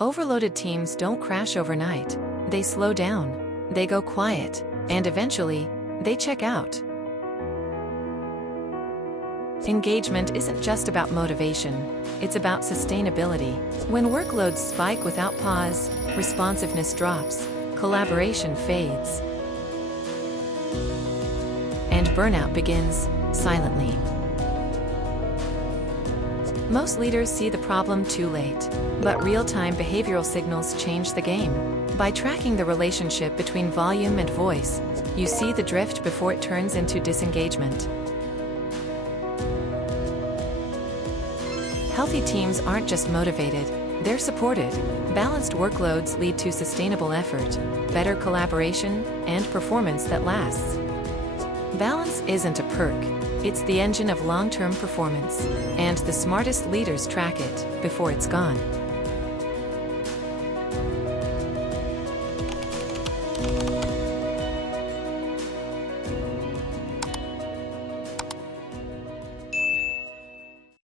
Overloaded teams don't crash overnight. They slow down, they go quiet, and eventually, they check out. Engagement isn't just about motivation, it's about sustainability. When workloads spike without pause, responsiveness drops, collaboration fades, and burnout begins, silently. Most leaders see the problem too late, but real-time behavioral signals change the game. By tracking the relationship between volume and voice, you see the drift before it turns into disengagement. Healthy teams aren't just motivated, they're supported. Balanced workloads lead to sustainable effort, better collaboration, and performance that lasts. Balance isn't a perk, it's the engine of long-term performance, and the smartest leaders track it before it's gone.